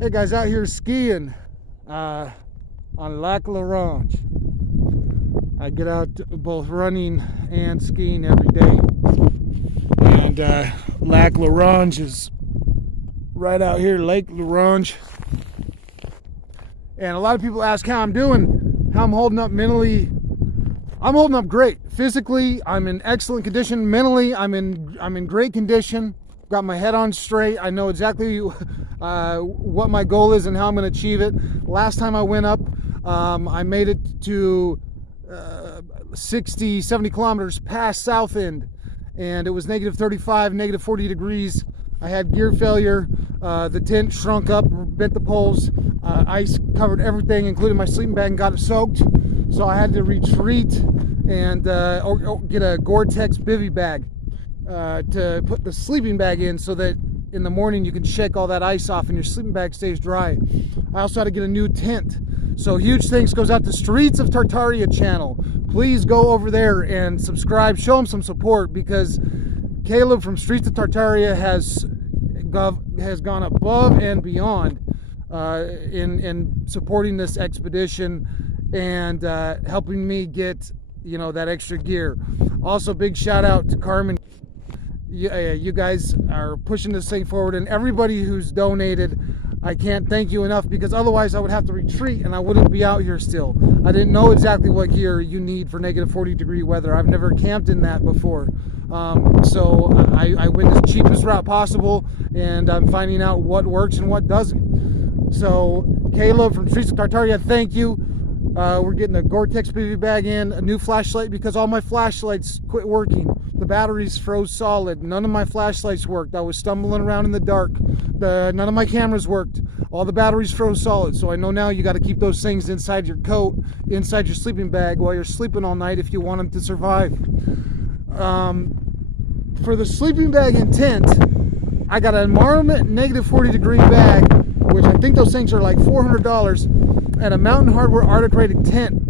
Hey guys, out here skiing on Lac La Ronge. I get out both running and skiing every day. And Lac La Ronge is right out here, Lake La Ronge. And a lot of people ask how I'm doing, how I'm holding up mentally. I'm holding up great. Physically, I'm in excellent condition. Mentally, I'm in great condition. Got my head on straight. I know exactly what my goal is and how I'm going to achieve it. Last time I went up, I made it to 60, 70 kilometers past South End, and it was negative 35, negative 40 degrees. I had gear failure. The tent shrunk up, bent the poles. Ice covered everything, including my sleeping bag, and got it soaked. So I had to retreat and get a Gore-Tex bivy bag to put the sleeping bag in, so that in the morning you can shake all that ice off and your sleeping bag stays dry. I also had to get a new tent. So huge thanks goes out to Streets of Tartaria channel. Please go over there and subscribe, show them some support, because Caleb from Streets of Tartaria has gone above and beyond in supporting this expedition and helping me get, you know, that extra gear. Also, big shout out to Carmen. You guys are pushing this thing forward, and everybody who's donated, I can't thank you enough, because otherwise I would have to retreat and I wouldn't be out here still. I didn't know exactly what gear you need for negative 40-degree weather. I've never camped in that before. So I went the cheapest route possible, and I'm finding out what works and what doesn't. So Caleb from Streets of Tartaria, thank you. We're getting a Gore-Tex bivy bag in, a new flashlight, because all my flashlights quit working. The batteries froze solid. None of my flashlights worked. I was stumbling around in the dark. None of my cameras worked. All the batteries froze solid. So I know now you got to keep those things inside your coat, inside your sleeping bag while you're sleeping all night if you want them to survive. For the sleeping bag and tent, I got a Marmot negative 40-degree bag, which I think those things are like $400, and a Mountain Hardware Arctic rated tent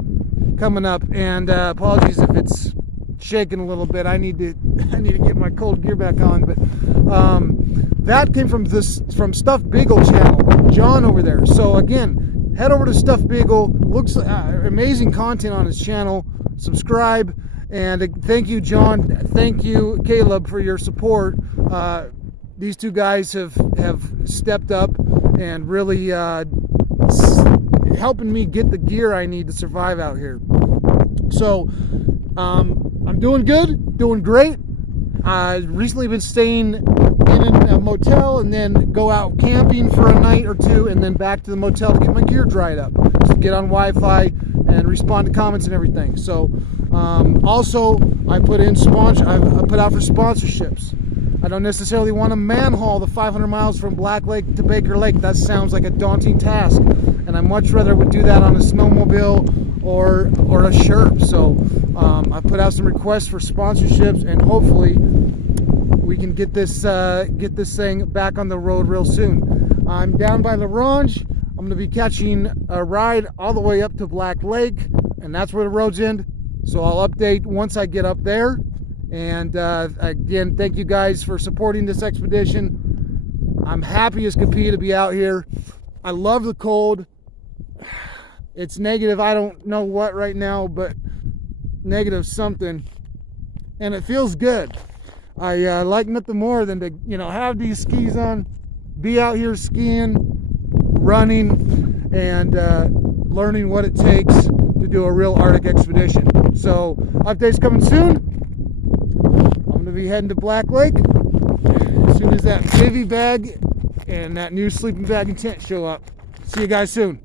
coming up. And apologies if it's shaking a little bit. I need to get my cold gear back on. But that came from Stuffed Beagle channel, John over there. So again, head over to Stuffed Beagle. Looks amazing content on his channel. Subscribe, and thank you, John. Thank you, Caleb, for your support. These two guys have stepped up and really helping me get the gear I need to survive out here. So I'm doing good, doing great. I've recently been staying in a motel, and then go out camping for a night or two, and then back to the motel to get my gear dried up, to get on Wi-Fi and respond to comments and everything. So also I put out for sponsorships. I don't necessarily want to man-haul the 500 miles from Black Lake to Baker Lake. That sounds like a daunting task, and I much rather would do that on a snowmobile or a Sherp. So I put out some requests for sponsorships, and hopefully we can get this thing back on the road real soon. I'm down by La Ronge. I'm going to be catching a ride all the way up to Black Lake, and that's where the roads end. So I'll update once I get up there. And again, thank you guys for supporting this expedition. I'm happy as could be to be out here. I love the cold. It's negative, I don't know what right now, but negative something, and it feels good. I like nothing more than to, you know, have these skis on, be out here skiing, running, and learning what it takes to do a real Arctic expedition. So updates coming soon. I'm going to be heading to Black Lake as soon as that bivy bag and that new sleeping bag and tent show up. See you guys soon.